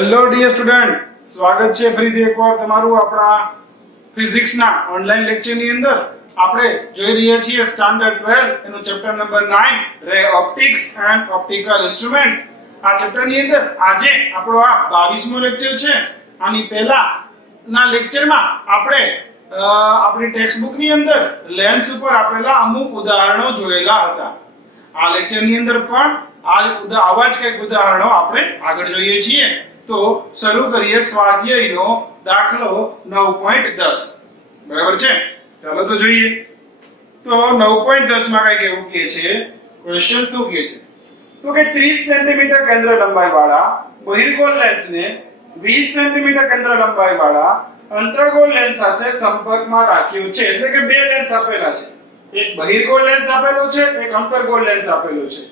Hello dear student, સ્વાગત છે ફરીથી એકવાર તમારું આપણા ફિઝિક્સના ઓનલાઈન લેક્ચરની અંદર. આપણે જોઈ રહ્યા છીએ સ્ટાન્ડર્ડ 12 એનું ચેપ્ટર નંબર 9 રે ઓપ્ટિક્સ એન્ડ ઓપ્ટિકલ ઇન્સ્ટ્રુમેન્ટ્સ. આ ચેપ્ટરની અંદર આજે આપણો આ 22મો લેક્ચર છે. આની પહેલાના લેક્ચરમાં આપણે આપણી ટેક્સ્ટબુકની અંદર લેન્સ ઉપર આપેલા અમુક ઉદાહરણો જોયેલા હતા. આ લેક્ચરની અંદર પણ આવા જ કંઈક ઉદાહરણો આપણે આગળ જોઈએ છીએ. તો શરૂ કરીએ સ્વાધ્યાયનો દાખલો 9.10. બરાબર છે? ચાલો તો જોઈએ. તો 9.10 માં કઈ કેવું કહે છે? ક્વેશ્ચન શું કહે છે? તો કે 30 સેન્ટીમીટર કેન્દ્ર લંબાઈ વાળા બહિર્ગોળ લેન્સને 20 સેન્ટીમીટર કેન્દ્ર લંબાઈ વાળા અંતર્ગોળ લેન્સ સાથે સંપર્કમાં રાખ્યો છે. એટલે કે બે લેન્સ આપેલા છે. એક બહિર્ગોળ લેન્સ આપેલો છે, એક અંતર્ગોળ લેન્સ આપેલો છે.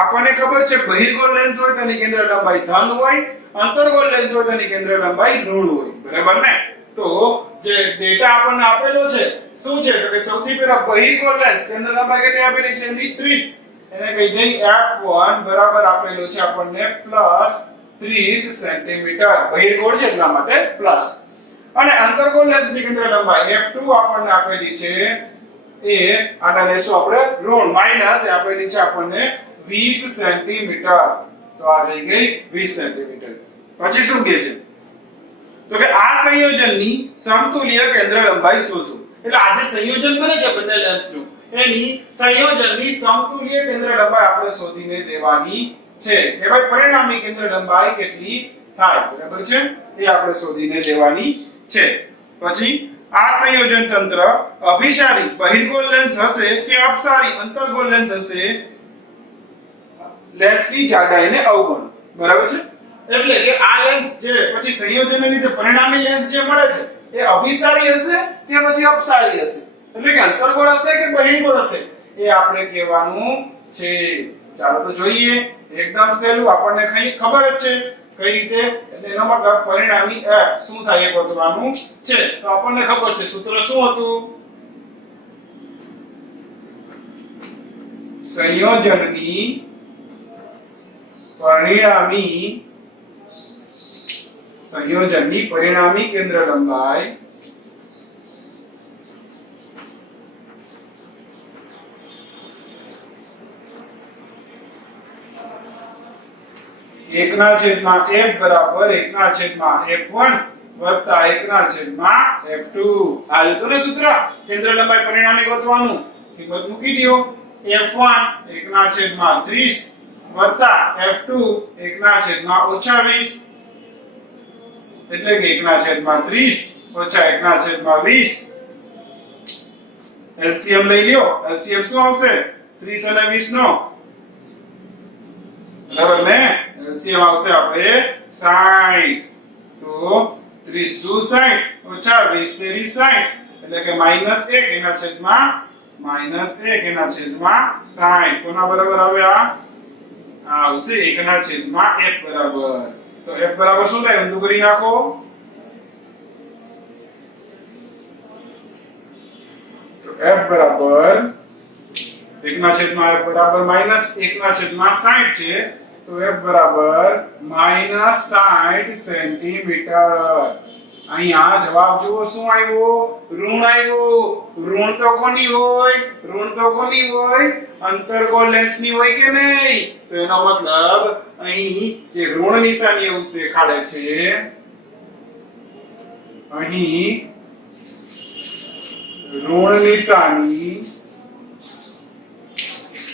આપણને ખબર છે બહિર્ગોળ લેન્સ હોય તેની કેન્દ્ર લંબાઈ ધન હોય, અંતર્ગોળ લેન્સ હોય તેની કેન્દ્ર લંબાઈ ઋણ હોય. બરાબર ને? તો જે ડેટા આપણને આપેલો છે શું છે? તો કે સૌથી પહેલા બહિર્ગોળ લેન્સ કેન્દ્ર લંબાઈ કેટલી આપેલી છે? એની 30. એને કહી દઈ f1 બરાબર આપેલો છે આપણને +30 સેન્ટીમીટર. બહિર્ગોળ છે એટલા માટે પ્લસ. અને અંતર્ગોળ લેન્સની કેન્દ્ર લંબાઈ f2 આપણને આપેલી છે એ આના લેશું આપણે ઋણ માઈનસ એ આપેલી છે આપણને 20 સેન્ટીમીટર. તો આ થઈ ગઈ 20 સેન્ટીમીટર. પછી શું કહે છે? તો કે આ સંયોજનની સમતુલ્ય કેન્દ્ર લંબાઈ શોધો. એટલે આ જે સંયોજન બને છે બંને લેન્સનું એની સંયોજનની સમતુલ્ય કેન્દ્ર લંબાઈ આપણે શોધીને દેવાની છે કે ભાઈ પરિણામી કેન્દ્ર લંબાઈ કેટલી થાય. બરાબર છે? એ આપણે શોધીને દેવાની છે. પછી આ સંયોજન તંત્ર અભિસારી બહિર્ગોળ લેન્સ હશે કે અપસારી અંતર્ગોળ લેન્સ હશે, લેન્સની જાડાઈને અવગણો. બરાબર છે? એટલે કે આ લેન્સ જે પછી સંયોજનને લીધે પરિણામી લેન્સ જે મળે છે એ અભિસારી હશે કે પછી અપસારી હશે, એટલે કે અંતર્ગોળ હશે કે બહિર્ગોળ હશે એ આપણે કહેવાનું છે. ચાલો તો જોઈએ. એકદમ સહેલું, આપણને ખબર જ છે કઈ રીતે. એટલે એનો મતલબ પરિણામી f શું થાય એ ગોતવાનું છે. તો આપણને ખબર છે સૂત્ર શું હતું? સંયોજનની પરિણામી કેન્દ્ર લંબાઈ એકના છેદમાં f બરાબર એકના છેદમાં f1 વત્તા એકના છેદમાં f2. આ હતું ને સૂત્ર? કેન્દ્ર લંબાઈ પરિણામી ગોતવાનું. કિંમત મૂકી દો. f1 એકના છેદમાં 30 વત્તા f2 એકના છેદમાં -20. એટલે કે એકના છેદમાં 30 ઓછા એકના છેદમાં 20. LCM લઈ લ્યો. LCM શું આવશે? 30 અને 20 નો. બરાબર ને? LCM આવશે આપણે 60. તો 30 દુ 60 ઓછા 20 તેરી 60 એટલે કે -1 એના છેદમાં -1 એના છેદમાં 60. કોના બરાબર આવે? આ આવશે 1 ના છેદમાં f બરાબર. તો f બરાબર શું થાય? ઊંધું કરી નાખો. તો f બરાબર 1 ના છેદમાં f બરાબર -1 ના છેદમાં 60 છે. તો f બરાબર -60 સેન્ટીમીટર. અહીંયા જવાબ જુઓ શું આવ્યો? ઋણ આવ્યો. ઋણ તો કોની હોય? ઋણ તો કોની હોય? અંતર્ગોળ લેન્સની હોય કે નહીં? તો એનો મતલબ અહીં જે ઋણ નિશાની એવું દેખાડે છે, અહીં ઋણ નિશાની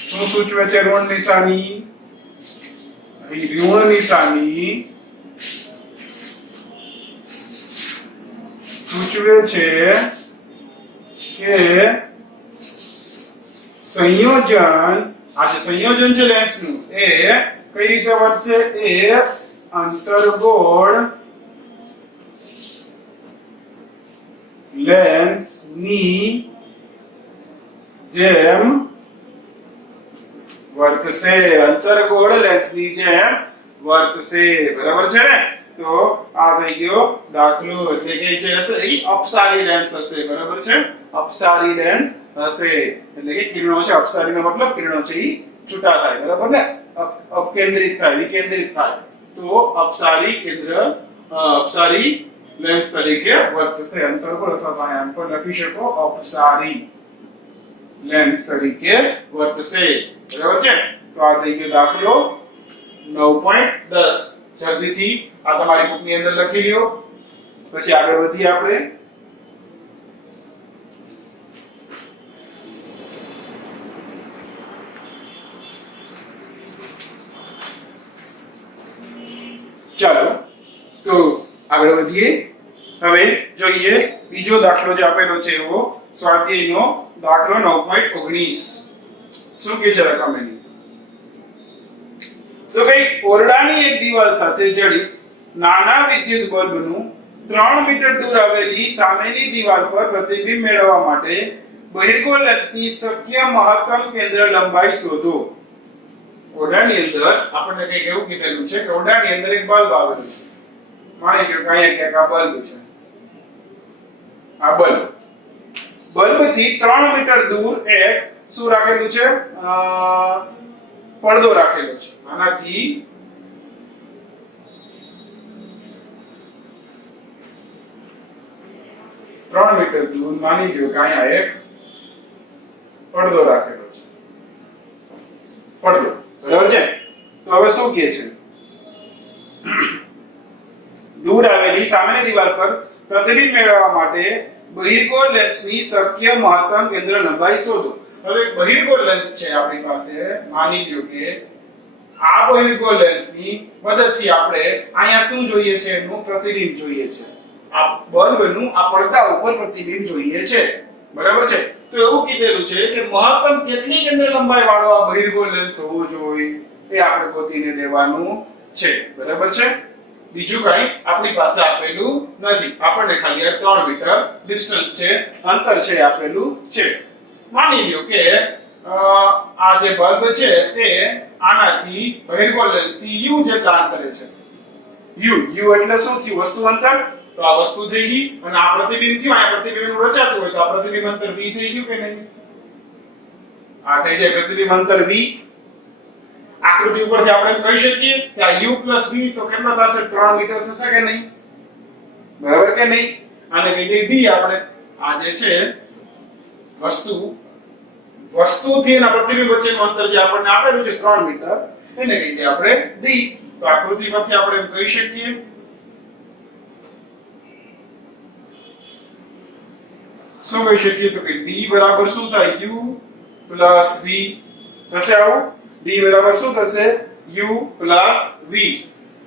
શું સૂચવે છે? ઋણ નિશાની અહીં ઋણ નિશાની સૂચવે છે કે સંયોજન, આ જે સંયોજન છે લેન્સનું એ કઈ રીતે વર્તશે? એ અંતર્ગોળ લેન્સની જેમ વર્તશે. અંતર્ગોળ લેન્સની જેમ વર્તશે. બરાબર છે? તો આ થઈ ગયો દાખલો. એટલે કે જે હશે એ અપસારી લેન્સ હશે. બરાબર છે? અપસારી લેન્સ હશે. એટલે કે કિરણો છે, અપસારીનો મતલબ કિરણો છે એ છૂટા થાય. બરાબર ને? અપકેન્દ્રિત થાય, વિકેન્દ્રિત થાય. તો અપસારી કેન્દ્ર અપસારી લેન્સ તરીકે વર્તશે. અંતર પર અથવા તો અહીંયા પર લખી શકો અપસારી લેન્સ તરીકે વર્તશે. બરાબર છે? તો આ થઈ ગયો દાખલો 9.10. જલ્દીથી આ તમારી બુકની અંદર લખી લ્યો. પછી આગળ વધીએ આપણે. ચાલો તો આગળ વધીએ. હવે જોઈએ બીજો દાખલો જે આપેલો છે એવો સ્વાધ્યાયનો દાખલો 9.19. શું કે છે રકમ એની? તો ભાઈ ઓરડાની એક દિવાલ સાથે જડી નાના વિદ્યુત બલ્બનું 3 મીટર દૂર આવેલી સામેની દિવાલ પર પ્રતિબિંબ મેળવવા માટે બહિર્ગોળ લેન્સની શક્ય મહત્તમ કેન્દ્ર લંબાઈ શોધો. ઓરડાની અંદર આપણને કંઈક એવું કીધેલું છે કે ઓરડાની અંદર એક બલ્બ આવેલું છે. માની લો કે અહીંયા ક્યાંક આ બલ્બ છે. આ બલ્બથી 3 મીટર દૂર એક શું રાખેલું છે? પડદો રાખેલો છે. આનાથી 3 મીટર દૂર માની લો કે અહીંયા એક પડદો રાખેલો છે. પડદો. બરાબર છે? તો હવે શું કહે છે? દૂર આવેલી સામેની દિવાલ પર પ્રતિબિંબ મેળવવા માટે બહિર્ગોળ લેન્સની શક્ય મહત્તમ કેન્દ્ર લંબાઈ શોધો. હવે બહિર્ગોળ લેન્સ છે આપણી પાસે. માની લ્યો કે આ બહિર્ગોળ લેન્સની મદદથી આપણે અહીંયા શું જોઈએ છે? એનું પ્રતિબિંબ જોઈએ છે. આ બલ્બનું આ પડદા ઉપર પ્રતિબિંબ જોઈએ છે. બરાબર છે? તો એવું કીધેલું છે કે મહત્તમ કેટલી કેન્દ્ર લંબાઈ વાળો આ બહિર્ગોળ લેન્સ હોવો જોઈએ એ આપણે ગોતીને દેવાનું છે. બરાબર છે? બીજું કઈ આપણી પાસે આપેલું નથી. આપણને ખાલી 3 મીટર ડિસ્ટન્સ છે, અંતર છે આપેલું છે. માની લ્યો કે આ જે બલ્બ છે એ આનાથી બહિર્ગોળ લેન્સથી u જેટલા અંતરે છે. u એટલે શું થયું? વસ્તુ અંતર. તો આ વસ્તુ થઈ ગઈ અને આ પ્રતિબિંબ થયું. આ પ્રતિબિંબ રચાતું હોય તો આ પ્રતિબિંબ અંતર v થઈ ગયું કે નહીં? આ થઈ જાય પ્રતિબિંબ અંતર v. આકૃતિ ઉપરથી આપણે કહી શકીએ કે આ u v તો કેટલો થશે? 3 મીટર થશે કે નહીં? બરાબર કે નહીં? આને કહીએ d. આપણે આ જે છે વસ્તુથી અને પ્રતિબિંબ વચ્ચેનું અંતર જે આપણને આપેલું છે 3 મીટર, એને કહીએ આપણે d. તો આકૃતિ પરથી આપણે એમ કહી શકીએ શું કહી શકીએ? તો કે d બરાબર શું થાય? u v થશે. આવું d બરાબર શું થશે? u v.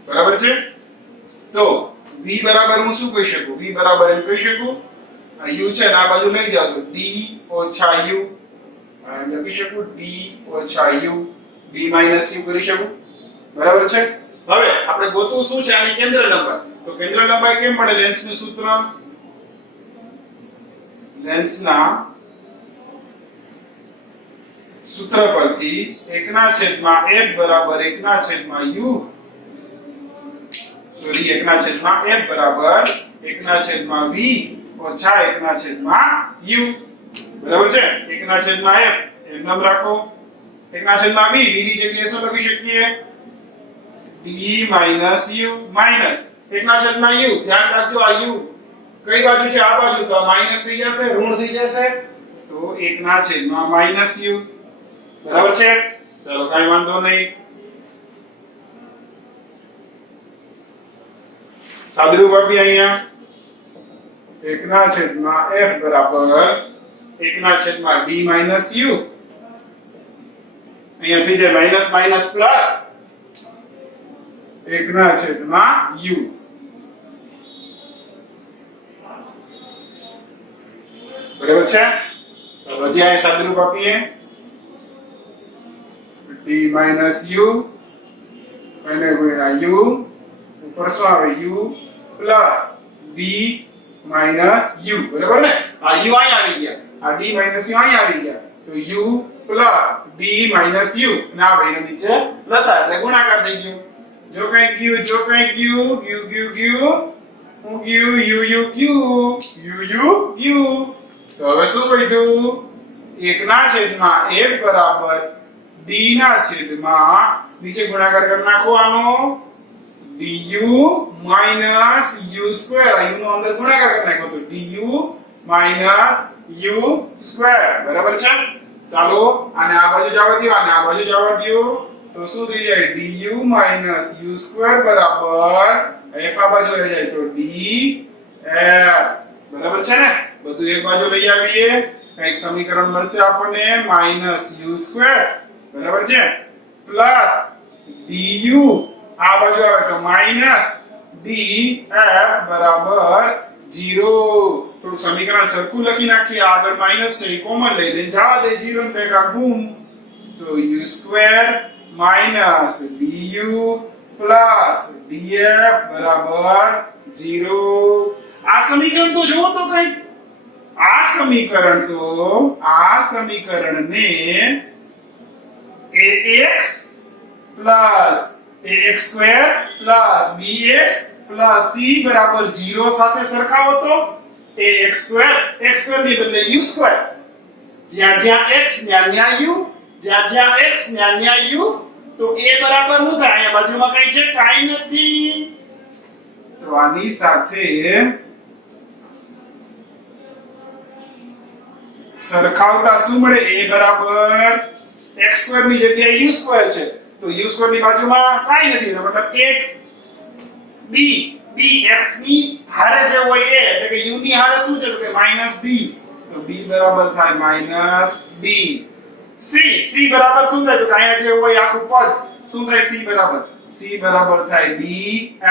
બરાબર છે? તો v બરાબર હું શું કહી શકું? v બરાબર એમ કહી શકું આ u છે ને આ બાજુ લઈ જાવ તો d ઓછા u. એમ લખી શકું d ઓછા u d માઈનસ u કરી શકું. બરાબર છે? હવે આપણે ગોતવું શું છે? આની કેન્દ્ર લંબાઈ. તો કેન્દ્ર લંબાઈ કેમ મળે? લેન્સનું સૂત્ર. લેન્સના સૂત્ર પરથી 1/f બરાબર 1/u સોરી 1/f બરાબર 1/v ઓછા 1/u. બરાબર છે? 1/f એમ નામ રાખો. 1/v v ની જગ્યાએ શું લખી શકીએ? d - u minus 1/u. ધ્યાન રાખજો આ u કઈ બાજુ છે? આ બાજુ. તો માઈનસ થઈ જશે, ઋણ થઈ જશે. તો 1/u. બરાબર છે? ચલો કઈ વાંધો નહીં. સાદુરૂપ આપી અહીંયા 1/f બરાબર 1/d - u. અહીંયા થઈ જાય માઈનસ માઈનસ પ્લસ 1/u. બરાબર છે? ચાલો હજી અહીંયા સાદુરૂપ આપીએ d - u અને ગુણ્યા u ઉપર શું આવે? u plus d minus u. બરાબર ને? આ u અહીં આવી ગયા, આ d માઈનસ u અહીં આવી ગયા. તો u plus d minus u અને આ બેનો નીચે લસાઅ એટલે ગુણાકાર થઈ ગયો. જો કઈ ગયું ગયું હું ગયું યુ. તો હવે શું કહ્યું? 1/f બરાબર d ના છેદમાં નીચે ગુણાકાર કરી નાખો આનો du minus u square આ u નો અંદર ગુણાકાર કરી નાખ્યો તો du minus u square બરાબર છે ચાલો આને આ બાજુ જવા દો આને આ બાજુ જવા દો તો શું થઈ જાય du minus u square બરાબર f આ બાજુ આવી જાય તો df બરાબર છે ને બધું એક બાજુ લઈ આવીએ કઈક સમીકરણ મળશે આપણને minus u square બરાબર છે પ્લસ du આ બાજુ આવે તો માઈનસ df બરાબર 0 થોડું સમીકરણ સરખું લખી નાખીએ આગળ માઈનસ છે કોમન લઈ લઈને જવા દે 0 ને ભેગા ગુમ તો u square minus du plus df બરાબર 0 આ સમીકરણ તો જુઓ તો કઈ આ સમીકરણને ax plus ax square plus bx plus c બરાબર 0 સાથે સરખાવો તો ax સ્ક્વેર x સ્ક્વેર ની બદલે u સ્ક્વેર જ્યાં જ્યાં x ત્યાં u જ્યાં જ્યાં x ત્યાં u તો a બરાબર શું થાય અહીંયા બાજુમાં કઈ છે કાઈ નથી તો આની સાથે સરખાવતા શું મળે a બરાબર x સ્ક્વેર ની જગ્યાએ u સ્ક્વેર છે તો u સ્ક્વેર ની બાજુમાં કાઈ નથી એનો મતલબ 1 b x ની હારે જે હોય a એટલે કે u ની હારે શું છે તો કે -b તો b બરાબર થાય -b c બરાબર શું થાય તો કે અહીંયા જે હોય આખું પદ શું થાય c બરાબર થાય df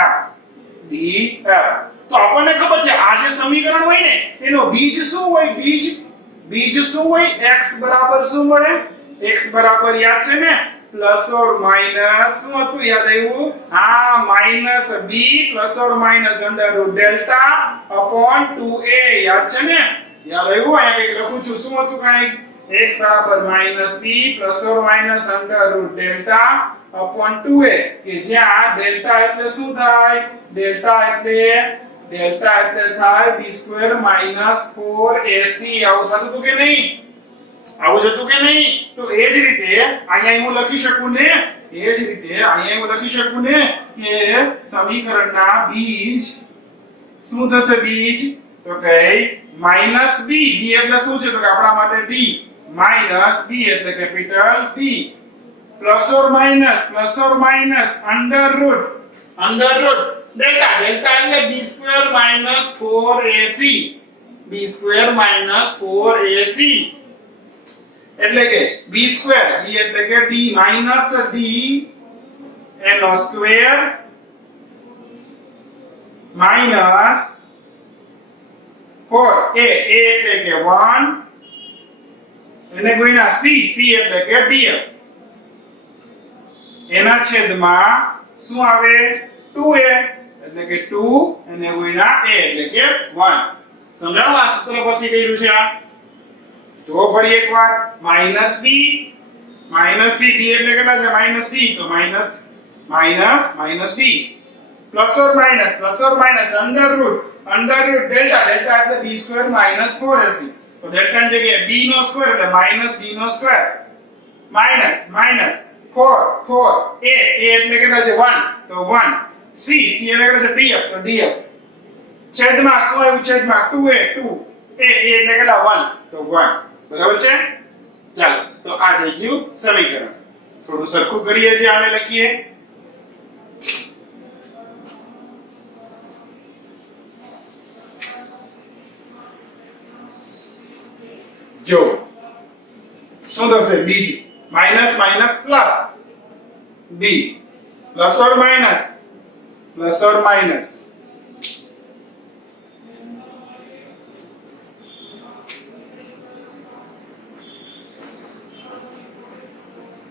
તો આપણને ખબર છે આ જે સમીકરણ હોય ને એનો બીજ શું હોય બીજ શું હોય x બરાબર શું મળે x બરાબર યાદ છે ને પ્લસ ઓર માઈનસ શું હતું યાદ આવ્યું હા -b plus or minus under root delta upon 2a યાદ છે ને યાદ આવ્યું અહીંયા કંઈક લખું છું શું હતું કંઈક x બરાબર -b plus or minus under root delta upon 2a કે જ્યાં ડેલ્ટા એટલે શું થાય ડેલ્ટા એટલે થાય b સ્ક્વેર માઈનસ 4ac આવું થતું હતું કે નહીં આવું જતું કે નહીં તો એ જ રીતે અહીંયા હું લખી શકું ને કે સમીકરણના બીજ શું થશે બીજ તો કે -b b એટલે શું છે તો કે આપણા માટે d -b એટલે capital D plus or minus under root delta એટલે d સ્ક્વેર -4ac એટલે કે b સ્ક્વેર b એટલે કે d માઈનસ d એનો સ્ક્વેર માઈનસ 4 a એટલે કે 1 એને ગુણ્યા c એટલે કે df એના છેદમાં શું આવે 2a એટલે કે 2 અને ગુણ્યા a એટલે કે 1 સમજાણું આ સૂત્ર પરથી કર્યું છે આ જો ફરી એકવાર -b b એટલે કેટલા છે -d તો -d plus or minus under root delta એટલે b સ્ક્વેર -4ac તો ડેલ્ટા ની જગ્યાએ b નો સ્ક્વેર એટલે -d નો સ્ક્વેર માઈનસ 4 a એટલે કેટલા છે 1 તો 1 c એટલે કેટલા છે df તો df છેદમાં શું આવ્યું છેદમાં 2a એટલે કેટલા 1 તો 1 બરાબર છે ચાલો તો આ થઈ ગયું સમીકરણ થોડું સરખું કરીએ જે આને લખીએ જો શું થશે બીજી minus plus b plus or minus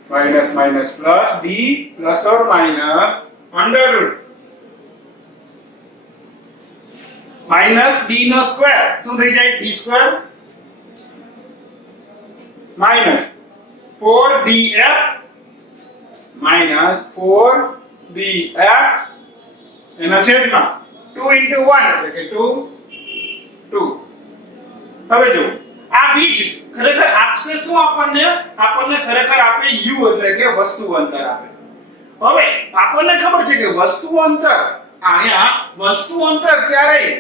minus plus d plus or minus underroot minus d no square શું થઈ જાય d square minus 4df minus 4df એના છેદમાં 2 into 1 એટલે કે 2 હવે જો આ બીજ ખરેખર આપશે શું આપણને ખરેખર આપે u એટલે કે વસ્તુ અંતર આપે હવે આપણને ખબર છે કે વસ્તુ અંતર અહીંયા વસ્તુ અંતર ક્યારેય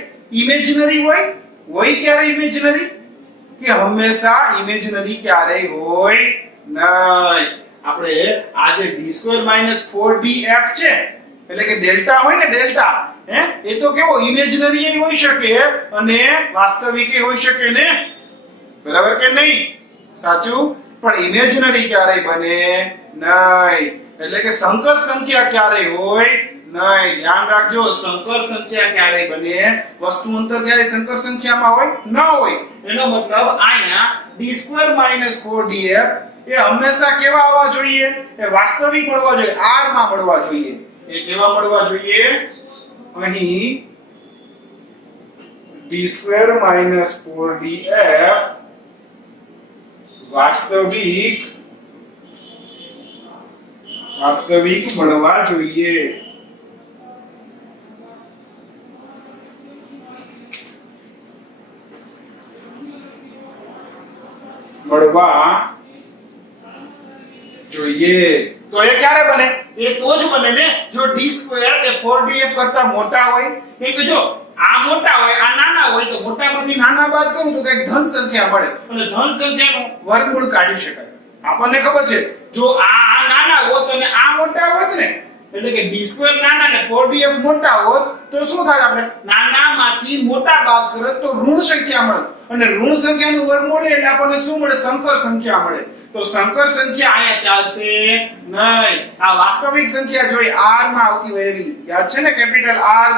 ઇમેજનરી હોય ક્યારે ઇમેજનરી કે હંમેશા ઇમેજનરી ક્યારેય હોય નહીં. આપણે આ જે d2 - 4df છે એટલે કે ડેલ્ટા હોય ને ડેલ્ટા એ તો કેવો ઇમેજનરી હોઈ શકે અને વાસ્તવિક હોઈ શકે ને, બરાબર કે નહીં? સાચું. પણ ઇમેજનરી ક્યારેય બને નહીં. એટલે કે સંકર સંખ્યા ક્યારેય હોય નહીં. ધ્યાન રાખજો, સંકર સંખ્યા ક્યારેય બને, વસ્તુ અંતર ક્યારેય સંકર સંખ્યામાં હોય ન હોય. એનો મતલબ અહીંયા d2 - 4df એ હંમેશા કેવા આવવા જોઈએ? એ વાસ્તવિક મળવા જોઈએ, r માં મળવા જોઈએ. એ કેવા મળવા જોઈએ? અહીં d2 - 4df વાસ્તવિક મળવા જોઈએ. મળવા જોઈએ. તો એ ક્યારે બને? એ તો જ બને ને જો d2 એ 4df કરતા મોટા હોય. કેમ કે જો આ મોટા હોય આ નાના હોય તો મોટામાંથી નાના બાદ કરું તો કઈક ધન સંખ્યા મળે અને ધન સંખ્યાનું વર્ગમૂળ કાઢી શકાય. આપણને ખબર છે જો આ નાના હોત અને આ મોટા હોત ને એટલે કે d2 નાના ને 4df મોટા હોત તો શું થાય? આપણે નાનામાંથી મોટા બાદ કરે તો ઋણ સંખ્યા મળે અને ઋણ સંખ્યાનું વર્ગમૂળ એટલે આપણને શું મળે? સંકર સંખ્યા મળે. તો સંકર સંખ્યા અહીંયા ચાલશે નહીં. આ વાસ્તવિક સંખ્યા જોઈ r માં આવતી હોય એવી, યાદ છે ને કેપિટલ R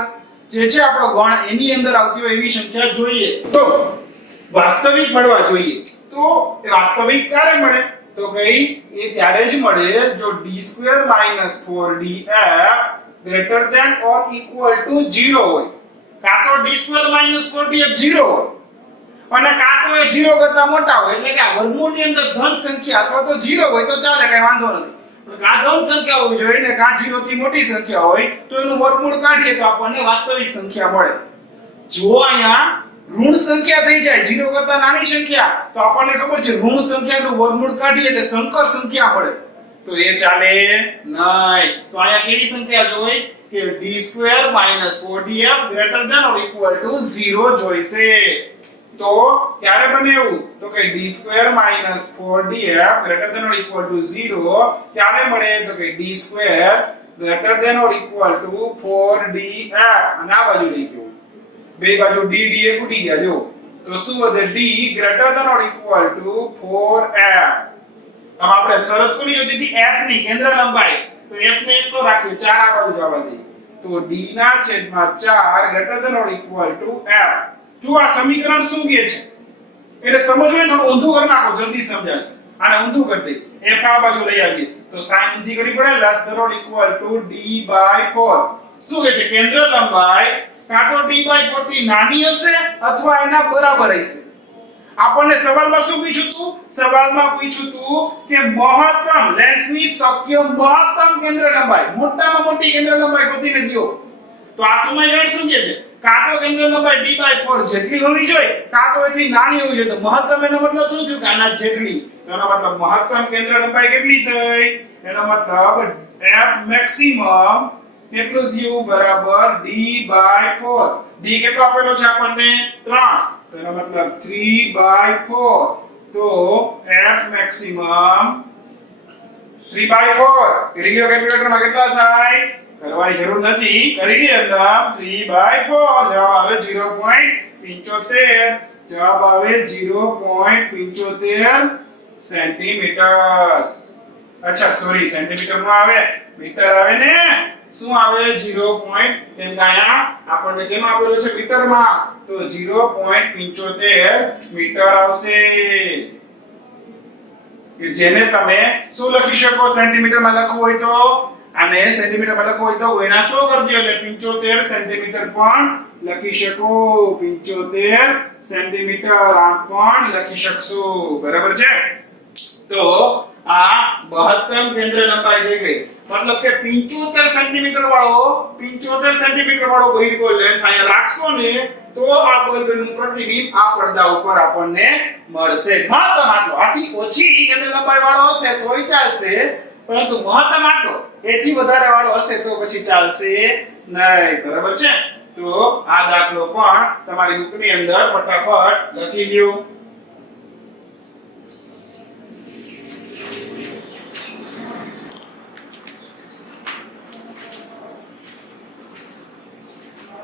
જે છે આપણો ગણ એની અંદર આવતી હોય એવી સંખ્યા જોઈએ તો વાસ્તવિક મળવા જોઈએ. તો એ વાસ્તવિક ક્યારે મળે? તો કઈ એ ત્યારે જ મળે જો d2 - 4df greater than or equal to 0 હોય. કાં તો d2 - 4df 0 હોય અને કાં તો એ 0 કરતા મોટા હોય એટલે કે આ વર્ગમૂળની અંદર ધન સંખ્યા અથવા તો 0 હોય તો ચાલે, કઈ વાંધો નથી. કાં ધન સંખ્યા હોવી જોઈએ ને કાં 0 થી મોટી સંખ્યા હોય તો એનું વર્ગમૂળ કાઢીએ તો આપણને વાસ્તવિક સંખ્યા મળે. જો અહીંયા ઋણ સંખ્યા થઈ જાય 0 કરતા નાની સંખ્યા તો આપણને ખબર છે ઋણ સંખ્યાનું વર્ગમૂળ કાઢીએ એટલે સંકર સંખ્યા મળે. તો એ ચાલે નહીં. તો અહીંયા કેવી સંખ્યા જોઈ કે d2 - 4df greater than or equal to 0 જોઈશે. તો ક્યારે બને એવું? તો કે d2 - 4df greater than or equal to 0 ક્યારે મળે? તો કે d2 greater than or equal to 4df અને આ બાજુ લઈ ગયો બે બાજુ d d એ ઉડી ગયા જો તો શું વધે? d greater than or equal to 4f. આમ આપણે શરત કોની જોતી હતી? f ની કેન્દ્ર લંબાઈ. તો f ને એટલો રાખ્યો 4 આ બાજુ જવા દે તો d ના છેદમાં 4 greater than or equal to f. જો આ સમીકરણ શું કહે છે એટલે સમજવું થોડું ઊંધું કરી નાખો, જલ્દી સમજાશે. આને ઊંધું કરી દે, f આ બાજુ લઈ આવીએ તો sin ઊંધી કરવી પડે less than or equal to d/4. શું કહે છે? કેન્દ્ર લંબાઈ કાં તો d/4 થી નાની હશે અથવા એના બરાબર હશે. આપણને સવાલમાં શું પૂછ્યું હતું? સવાલમાં પૂછ્યું હતું કે મહત્તમ લેન્સની શક્ય મહત્તમ કેન્દ્ર લંબાઈ, મોટામાં મોટી કેન્દ્ર લંબાઈ ગોતીને દો. તો આ સમીકરણ શું કહે છે? કાં તો કેન્દ્ર લંબાઈ d/4 જેટલી હોવી જોઈએ કાં તો એથી નાની હોવી જોઈએ. તો મહત્તમ એનો મતલબ શું થયું? કે આના જેટલી. તો એનો મતલબ મહત્તમ કેન્દ્ર લંબાઈ કેટલી થઈ? એનો મતલબ f મેક્સિમમ કેટલું થયું? બરાબર d/4. d કેટલો આપેલો છે આપણને? 3. તો એનો મતલબ 3/4. તો f મેક્સિમમ 3/4 રેડિયો કેલ્ક્યુલેટરમાં કેટલા થાય? કરવાની જરૂર નથી, કરી દે એકદમ 3/4. જવાબ આવે 0.75. જવાબ આવે 0.75 સેન્ટીમીટર. અચ્છા સોરી, સેન્ટીમીટર માં આવે, મીટર આવે ને. શું આવે? 0. કેમ કે અહીંયા આપણને કેમ આપેલો છે? મીટરમાં. તો 0.75 મીટર આવશે. કે જેને તમે શું લખી શકો? સેન્ટીમીટરમાં લખવું હોય તો આને સેન્ટીમીટરમાં લખવું હોય તો ગુણ્યા 100 કરી દો એટલે 75 સેન્ટીમીટર પણ લખી શકો. 75 સેન્ટીમીટર આમ પણ લખી શકશો. બરાબર છે? તો આ મહત્તમ કેન્દ્ર લંબાઈ થઈ ગઈ. મતલબ કે 75 સેન્ટીમીટર વાળો બહિર્ગોળ લેન્સ અહીંયા રાખશો ને તો આ બલ્બનું પ્રતિબિંબ આ પડદા ઉપર આપણને મળશે. મહત્તમ આટલો. આથી ઓછી કેન્દ્ર લંબાઈ વાળો હશે તોય ચાલશે, પરંતુ મહત્તમ આટલો એથી વધારે વાળો હશે તો પછી ચાલશે નહીં. બરાબર છે? તો આ દાખલો પણ તમારી બુકની અંદર ફટાફટ લખી લ્યો.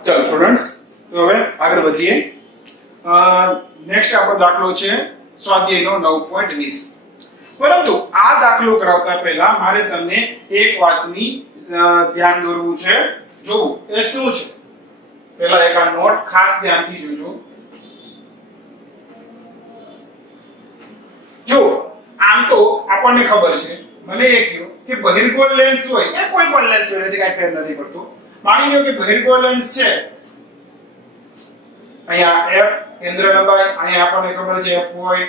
ચાલો સ્ટુડન્ટ્સ, તો હવે આગળ વધીએ. નેક્સ્ટ આપણો દાખલો છે સ્વાધ્યાયનો 9.20. પરંતુ આ દાખલો કરાવતા પહેલા મારે તમને એક વાતની ધ્યાન દોરવું છે. જો એ શું છે, પહેલા એક આ નોટ ખાસ ધ્યાનથી જોજો. જો આમ તો આપણને ખબર છે, મને એ કહ્યું કે બહિર્ગોળ લેન્સ હોય કે કોઈ પણ લેન્સ હોય, એનાથી કાંઈ ફેર નથી પડતો. માની લો કે બહિર્ગોળ લેન્સ છે, અહીંયા f કેન્દ્ર લંબાઈ, અહીંયા આપણને ખબર છે f હોય,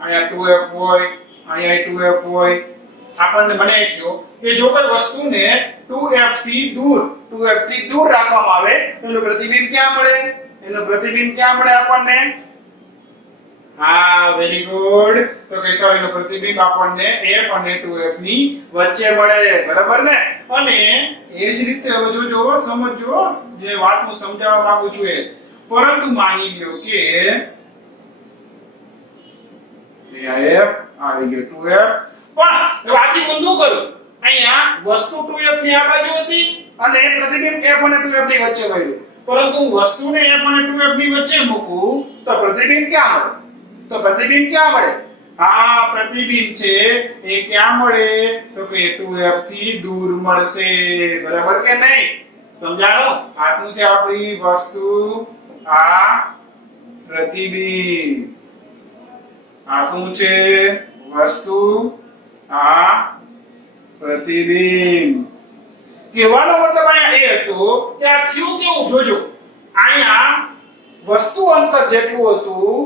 અહીંયા 2f હોય, અહીંયા 2f હોય. આપણને મને એ કહ્યું કે જો કોઈ વસ્તુને 2f થી દૂર રાખવામાં આવે તો એનું પ્રતિબિંબ ક્યાં મળે? એનું પ્રતિબિંબ ક્યાં મળે આપણને? હા, વેરી ગુડ. તો કેસરીનું પ્રતિબિંબ આપણને f અને 2f ની વચ્ચે મળે. બરાબર ને? અને એ જ રીતે હવે જોજો, સમજો જે વાત હું સમજાવવા માંગુ છું એ. પરંતુ માની લ્યો કે અહીંયા f આવી ગયો 2f, પણ વાથી ઊંધું કરું. અહીંયા વસ્તુ 2f ની આ બાજુ હતી અને પ્રતિબિંબ f અને 2f ની વચ્ચે મળ્યું. પરંતુ વસ્તુને f અને 2f ની વચ્ચે મૂકું તો પ્રતિબિંબ ક્યાં મળે? તો પ્રતિબિંબ ક્યાં મળે? હા, પ્રતિબિંબ છે એ ક્યાં મળે? તો કે 2f થી દૂર મળશે. બરાબર કે નહીં? સમજાણો? આ શું છે આપણી વસ્તુ? આ પ્રતિબિંબ. આ શું છે? વસ્તુ. આ પ્રતિબિંબ. કહેવાનો મતલબ અહીંયા એ હતો કે આ થયું કેવું, જોજો. અહીંયા વસ્તુ અંતર જેટલું હતું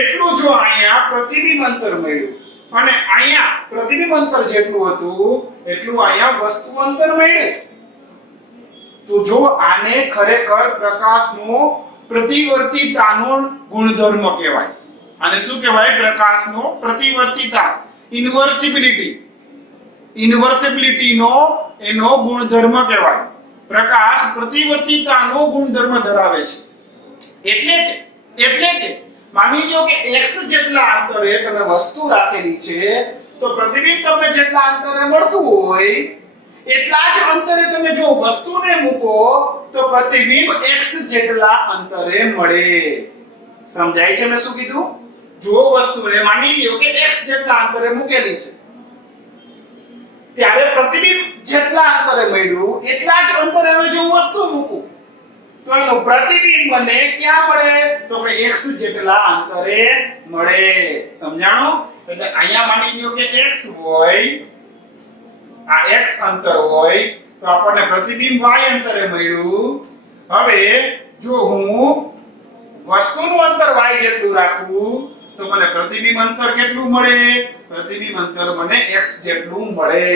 એટલું જો અહીંયા પ્રતિબિંબ અંતર મળ્યું, અને અહીંયા પ્રતિબિંબ અંતર જેટલું હતું એટલું અહીંયા વસ્તુ અંતર મળ્યું. તો જો આને ખરેખર પ્રકાશનો પ્રતિવર્તિતાનો ગુણધર્મ કહેવાય. આને શું કહેવાય? પ્રકાશનો પ્રતિવર્તિતા, ઇન્વર્સિબિલિટી નો એનો ગુણધર્મ કહેવાય. પ્રકાશ પ્રતિવર્તિતાનો ગુણધર્મ ધરાવે છે. એટલે કે માની લો કે x જેટલા અંતરે તમે વસ્તુ રાખેલી છે, તો પ્રતિબિંબ તમને જેટલા અંતરે મળતું હોય એટલા જ અંતરે તમે જો વસ્તુને મૂકો તો પ્રતિબિંબ x જેટલા અંતરે મળે. સમજાય છે મેં શું કીધું? જો વસ્તુને માની લ્યો કે x જેટલા અંતરે મૂકેલી છે, ત્યારે પ્રતિબિંબ જેટલા અંતરે મળ્યું એટલા જ અંતરે હવે જો વસ્તુ મૂકું તો એનું પ્રતિબિંબ મને ક્યાં મળે? તો કે x જેટલા અંતરે મળે. સમજાણો? એટલે અહીંયા માની લ્યો કે x હોય, આ x અંતર હોય તો આપણને પ્રતિબિંબ y અંતરે મળ્યું. હવે જો હું વસ્તુનું અંતર y જેટલું રાખું તો મને પ્રતિબિંબ અંતર કેટલું મળે? પ્રતિબિંબ અંતર મને x જેટલું મળે.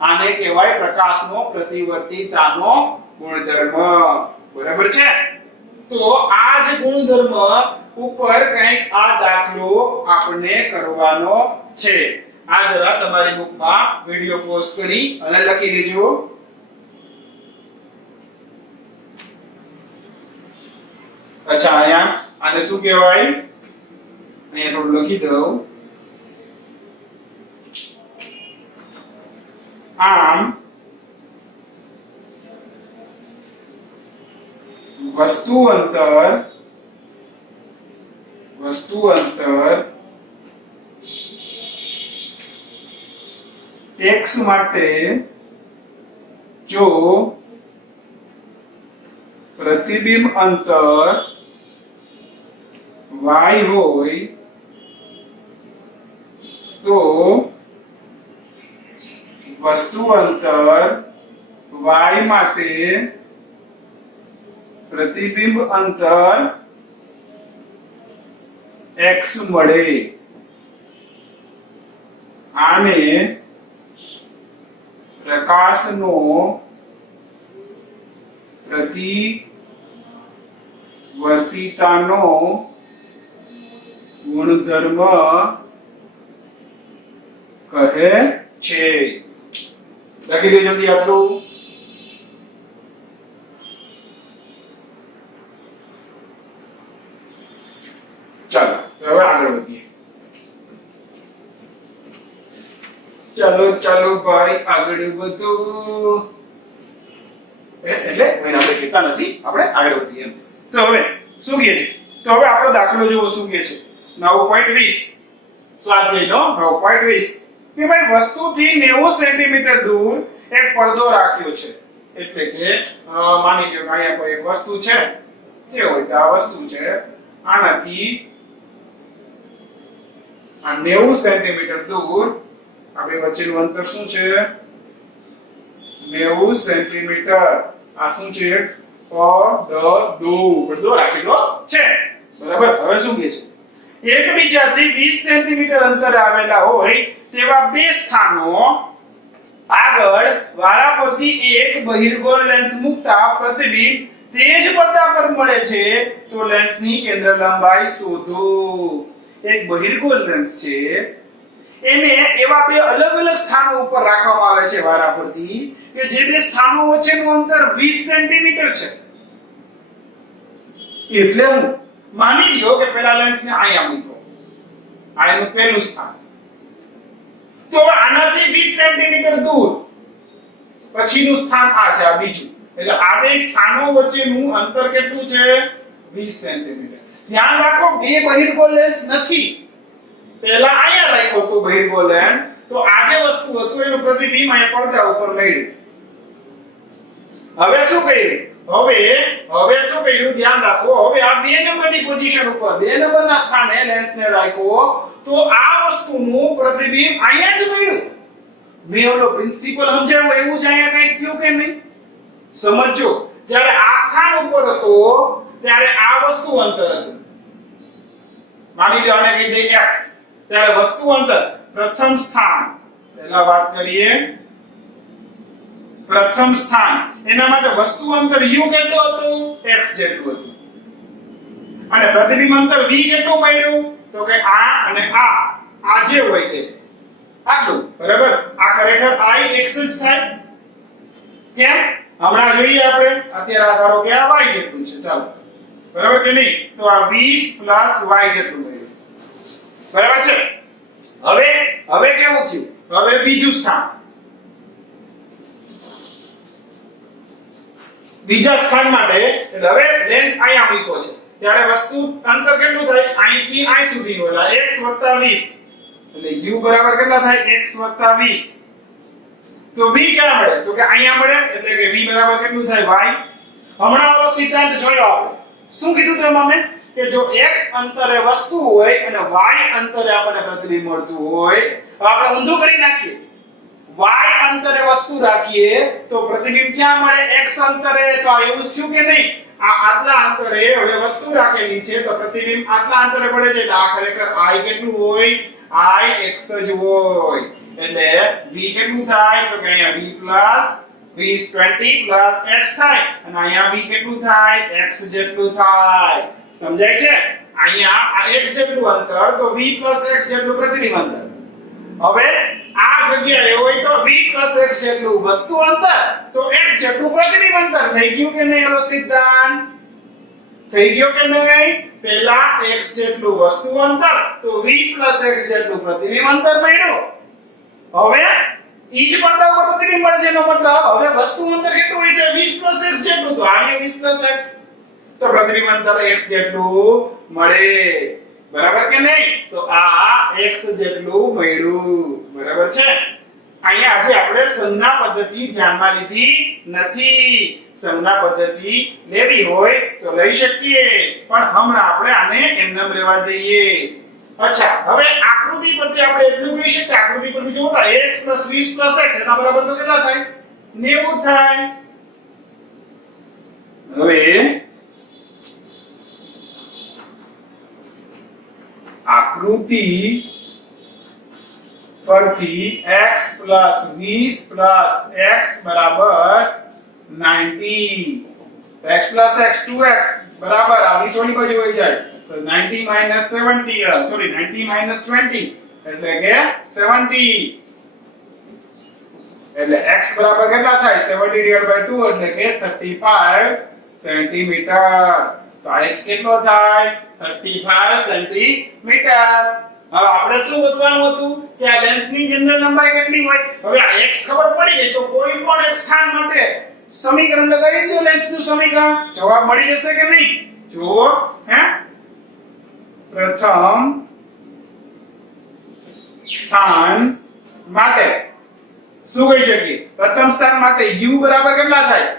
આને કહેવાય પ્રકાશનો પ્રતિવર્તિતાનો ગુણધર્મ. બરાબર છે? તો આ જ ગુણધર્મ ઉપર કંઈક આ દાખલો આપણે કરવાનો છે. આ જરા તમારી બુકમાં વિડિયો પોઝ કરી અને લખી લેજો. અચ્છા, અહીંયા આને શું કહેવાય? અહીંયા થોડું લખી દઉં. આમ વસ્તુ અંતર x માટે જો પ્રતિબિંબ અંતર y હોય તો વસ્તુ અંતર y માટે પ્રતિબિંબ અંતર x મળે. આને પ્રકાશનો પ્રતિવર્તિતાનો ગુણધર્મ કહે છે. લખી લો જલ્દી આટલું. ચાલો તો હવે આગળ વધીએ. ચાલો ભાઈ આગળ વધો. એટલે ભાઈ આપણે કહેતા નથી, આપણે આગળ વધીએ. તો હવે શું કહે છે? તો હવે આપણો દાખલો જુઓ શું કહે છે. 9.20 સ્વાધ્યાયનો 9.20 કે ભાઈ વસ્તુથી 90 સેન્ટીમીટર દૂર એક પડદો રાખ્યો છે. એટલે કે માની લો કે અહીંયા કોઈ એક વસ્તુ છે, જે હોય તો આ વસ્તુ છે, આનાથી આ 90 સેન્ટીમીટર દૂર આ બે વચ્ચેનું અંતર શું છે? 90 સેન્ટીમીટર. આ શું છે? પડદો રાખેલો છે. બરાબર. હવે શું કહે છે? એકબીજાથી 20 સેન્ટીમીટર અંતરે આવેલા હોય તેવા બે સ્થાનો આગળ વારા પરથી એક બહિર્ગોળ લેન્સ મૂકતા પ્રતિબિંબ તે જ પડદા પર મળે છે, તો લેન્સની કેન્દ્ર લંબાઈ શોધો. એક બહિર્ગોળ લેન્સ છે, એને એવા બે અલગ અલગ સ્થાનો ઉપર રાખવામાં આવે છે વારા પરથી કે જે બે સ્થાનો વચ્ચેનું અંતર 20 સેન્ટીમીટર છે. એટલે હું માની લ્યો કે પેલા લેન્સને અહીંયા મૂકો, આ એનું પહેલું સ્થાન, તો આનાથી 20 સેન્ટીમીટર દૂર પછીનું સ્થાન આ છે, આ બીજું. એટલે આ બે સ્થાનો વચ્ચેનું અંતર કેટલું છે? 20 સેન્ટીમીટર. ધ્યાન રાખો, બે બહિર્ગોળ લેન્સ નથી. પહેલા અહીંયા રાખ્યો તો બહિર્ગોળ લેન્સ, તો આ જે વસ્તુ હતું એનું પ્રતિબિંબ અહીંયા પડદા ઉપર મળ્યું. હવે શું કર્યું? હવે શું કર્યું? ધ્યાન રાખો. હવે આ 2 નંબરની પોઝિશન ઉપર 2 નંબરના સ્થાને લેન્સને રાખ્યો, તો આ વસ્તુનું પ્રતિબિંબ અહીંયા જ મળ્યું. મેં ઓલો પ્રિન્સિપલ સમજાવ્યો એવું જ અહીંયા કંઈક થયું કે નહીં? સમજો, જ્યારે આ સ્થાન ઉપર હતો ત્યારે આ વસ્તુ અંતર હતું. માની લો આને કહી દે x, ત્યારે વસ્તુ અંતર પ્રથમ સ્થાન, પહેલા વાત કરીએ પ્રથમ સ્થાન, એના માટે વસ્તુ અંતર u કેટલું હતું? x જેટલું હતું. અને પ્રતિબિંબ અંતર v કેટલું મળ્યું? તો કે આ અને આ જે હોય તે આટલું. બરાબર. આ ખરેખર i x જ થાય. કેમ? હમણાં જોઈએ આપણે. અત્યારે આ ધારો કે આ y જેટલું છે. ચાલો, બરાબર કે નહીં? તો આ 20 y જેટલું મળ્યું. બરાબર છે. હવે કેવું થયું? હવે બીજું સ્થાન, બીજા સ્થાન માટે હવે લેન્સ અહીંયા મૂક્યો છે, ત્યારે વસ્તુ અંતર કેટલું થાય? અહીંથી અહીં સુધીનું, એટલે x 20. એટલે u બરાબર કેટલા થાય? x 20. તો v ક્યાં મળે? તો કે અહીંયા મળે. એટલે કે v બરાબર કેટલું થાય? y. હમણાં ઓલો સિદ્ધાંત જોયો આપણે. શું કીધું તો એમાં મેં કે જો x અંતરે વસ્તુ હોય અને y અંતરે આપણને પ્રતિબિંબ મળતું હોય, તો આપણે ઊંધું કરી નાખીએ. y અંતરે વસ્તુ રાખીએ તો પ્રતિબિંબ ક્યાં મળે? x અંતરે. તો આ એવું થયું કે નહીં? આ આટલા અંતરે હવે વસ્તુ રાખેલી છે તો પ્રતિબિંબ આટલા અંતરે પડે છે. એટલે આ ખરેખર i કેટલું હોય? i x જ હોય. એટલે v કેટલું થાય? તો કે અહીંયા v 20 x થાય, અને અહીંયા v કેટલું થાય? x જેટલું થાય. સમજાય છે? અહીંયા આ x જેટલું અંતર, તો v x જેટલું પ્રતિબિંબ અંતર. હવે આ જગ્યાએ હોય તો v x જેટલું વસ્તુ અંતર, તો x જેટલું પ્રતિબિંબ અંતર. થઈ ગયું કે નહીં? એનો સિદ્ધાંત થઈ ગયો કે નહીં? પહેલા x જેટલું વસ્તુ અંતર, તો v x જેટલું પ્રતિબિંબ અંતર મળ્યું. હવે ઈ જ પડદા ઉપર પ્રતિબિંબ મળે છે, એનો મતલબ હવે વસ્તુ અંતર કેટલું હશે? 20 x જેટલું. તો આ 20 x, તો પ્રતિબિંબ અંતર x જેટલું મળે. બરાબર કે નહીં? તો આ x જેટલું મળ્યું. બરાબર છે. અહીંયા આજે આપણે સંજ્ઞા પદ્ધતિ ધ્યાનમાં લીધી નથી. સંજ્ઞા પદ્ધતિ લેવી હોય તો લઈ શકીએ, પણ હમણાં આપણે આને એમનેમ રહેવા દઈએ. અચ્છા, હવે આકૃતિ પરથી આપણે એટલું કહી શકીએ, આકૃતિ પરથી જોતા x 20 x એના બરાબર તો કેટલા થાય? 90 થાય. હવે આકૃતિ પરથી x 20 x બરાબર 90. x x 2x બરાબર આ 20 ની બાજુ વહી જાય તો 90 70 સોરી 90 20 એટલે કે 70. એટલે x બરાબર કેટલા થાય 70 / 2 એટલે કે 35 સેન્ટીમીટર. તો આ x કેટલો થાય 35 સેન્ટીમીટર. હવે આપણે શું શોધવાનું હતું કે આ લેન્સની જનરલ લંબાઈ કેટલી હોય. હવે આ x ખબર પડી ગઈ તો કોઈ પણ એક સ્થાન માટે સમીકરણ લગાડી દો. લેન્સનું સમીકરણ જવાબ મળી જશે કે નહીં. જુઓ હે પ્રથમ સ્થાન માટે શું કહી શકીએ. પ્રથમ સ્થાન માટે u બરાબર કેટલા થાય.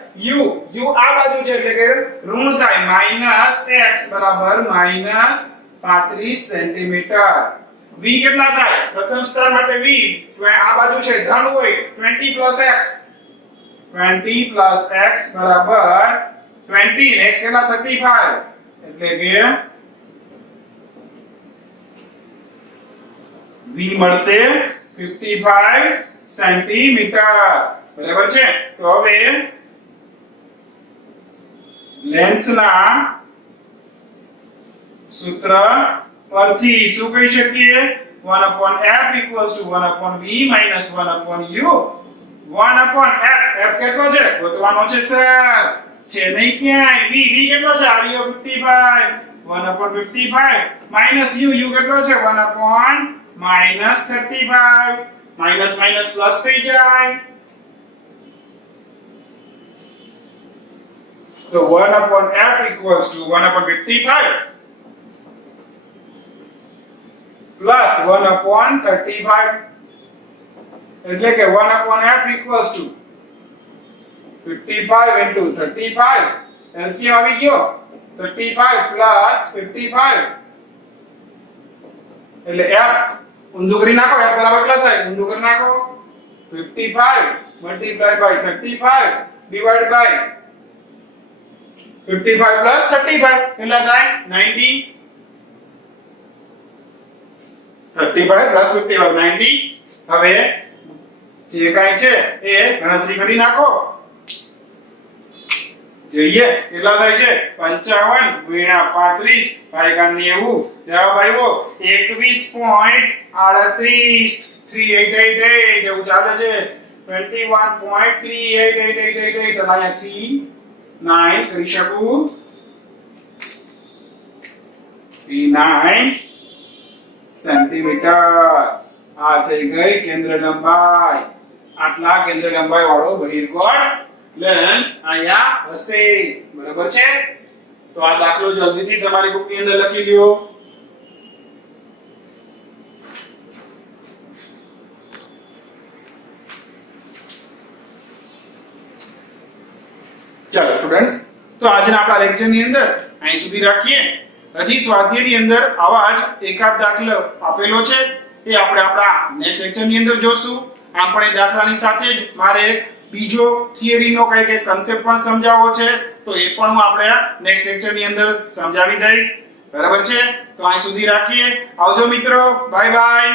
u આ બાજુ છે એટલે કે ઋણ થાય -x બરાબર -35 સેન્ટીમીટર. v કેટલા થાય પ્રથમ સ્થાન માટે v આ બાજુ છે ધન હોય 20 + x 20 + x બરાબર 20 ને x કેટલા 35 એટલે કે v મળશે 55 સેન્ટીમીટર. બરાબર છે. તો હવે લેન્સના સૂત્ર પરથી શું કહી શકીએ 1/f = 1/v - 1/u. 1/f f કેટલો છે ગોતવાનો છે સર. છે નહીં ક્યાંય. v કેટલો છે આર્યો 55 1/55 - u કેટલો છે 1/-35 માઈનસ પ્લસ થઈ જાય. તો 1/f = 1/55 પ્લસ 1/35 એટલે કે 1/f = 55 * 35 એલસીએમ આવી ગયો 35 પ્લસ 55 એટલે f ઊંધું કરી નાખો. f બરાબર કેટલા થાય ઊંધું કરી નાખો 55 * 35 ડિવાઇડ બાય 55 પ્લસ 35 કેટલા થાય 90. 35 પ્લસ 55 90. હવે જે કાઈ છે એ ગણતરી કરી નાખો. જોઈએ કેટલા થાય છે 55 * 35 / 90. જવાબ આવ્યો 21.3838 એવું ચાલે છે 21.388888 અને અહીંયા 39 કરી શકું 39 સેન્ટીમીટર. આ થઈ ગઈ કેન્દ્ર લંબાઈ. આટલા કેન્દ્ર લંબાઈ વાળો બહિર્ગોળ લેન્સ અહીંયા હશે. બરાબર છે. તો આ દાખલો જલ્દીથી તમારી બુકની અંદર લખી લ્યો. ચાલો સ્ટુડન્ટ્સ, તો આજના આપણા લેક્ચરની અંદર અહીં સુધી રાખીએ. હજી સ્વાધ્યાયની અંદર આવા જ એકાદ દાખલો આપેલો છે એ આપણે આપણા નેક્સ્ટ લેક્ચરની અંદર જોશું. આમ પણ એ દાખલાની સાથે જ મારે બીજો થિયરીનો કઈ કન્સેપ્ટ પણ સમજાવવો છે તો એ પણ હું આપણે નેક્સ્ટ લેક્ચરની અંદર સમજાવી દઈશ. બરાબર છે. તો અહીં સુધી રાખીએ. આવજો મિત્રો. Bye bye.